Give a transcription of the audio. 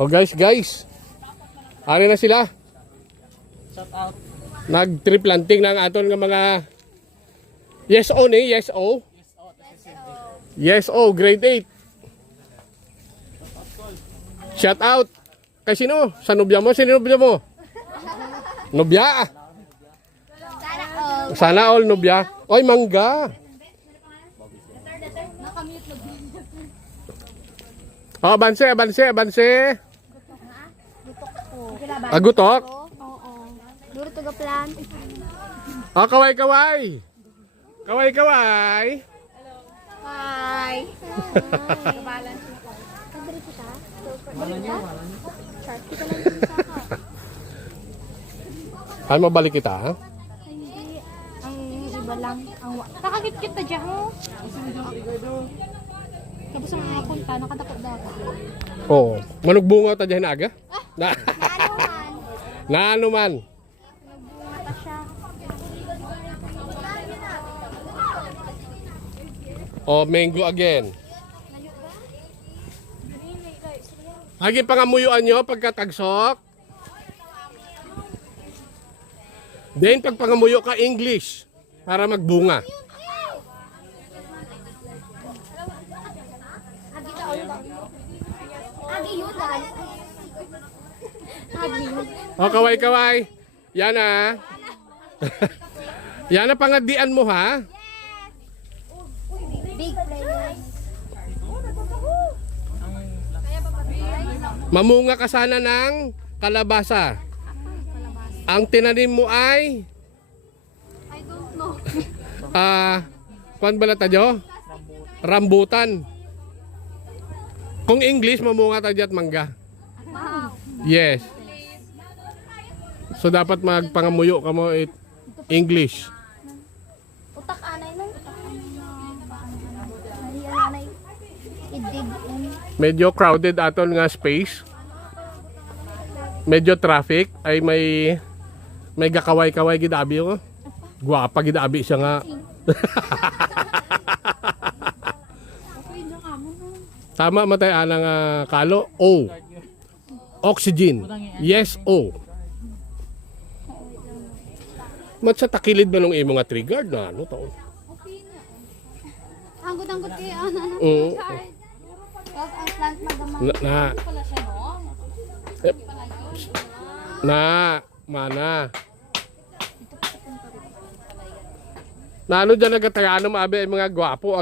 Oh guys. Ano na sila? Shout out. Nag-tree planting ng aton nga mga yes-o ni, yes-o. Yes-o, grade 8. Shout out. Kay sino? Sa nobya mo? Sino nobya mo? Nobya. Sana all nobya. Oy, mangga. Oh, banse. Agutok. Oo. Duro to ga plan. Oh, kaway. Kaway. Hi. Balance na ko. Kadiri kita. Malan niyo. Chart kita lang sa ka. Ay, mabalik kita, ha? Hindi. Ang iba lang. Nakakit-kit na dyan, ho. Tapos ang mga punta, nakadakot data. Oo. Manugbunga ta dyan aga? Na. Naanuhan. Naanuman. Nagbunga pa siya. Oh, mango again. Hagi pangamuyuan nyo pagkatagsok. Then pag pangamuyo ka English para magbunga. Agi yun, dahil. Agi yun. Oh, kaway. Yan ah. Yan na pangadian mo ha. Big players. Mamunga ka sana ng kalabasa. Ang tinanim mo ay I don't know. kuan bala tadyo? Rambutan. Kung English mamunga tadyo at mangga. Wow. Yes. So dapat magpangamuyo ka mo English. Utak anay nun. Anay. Idig. Medyo crowded aton nga space. Medyo traffic ay may gakaway gidabi ko. Guwapa gidabi siya nga. Tama matay anang kalo O. Oxygen. Yes O. Mat sa takilid ba nung imo nga trigger na ano taon? Anggot kayo. Ano. Oo. Ang plant madamang. Mana. Na ano dyan nagatayano maabi ay mga gwapo.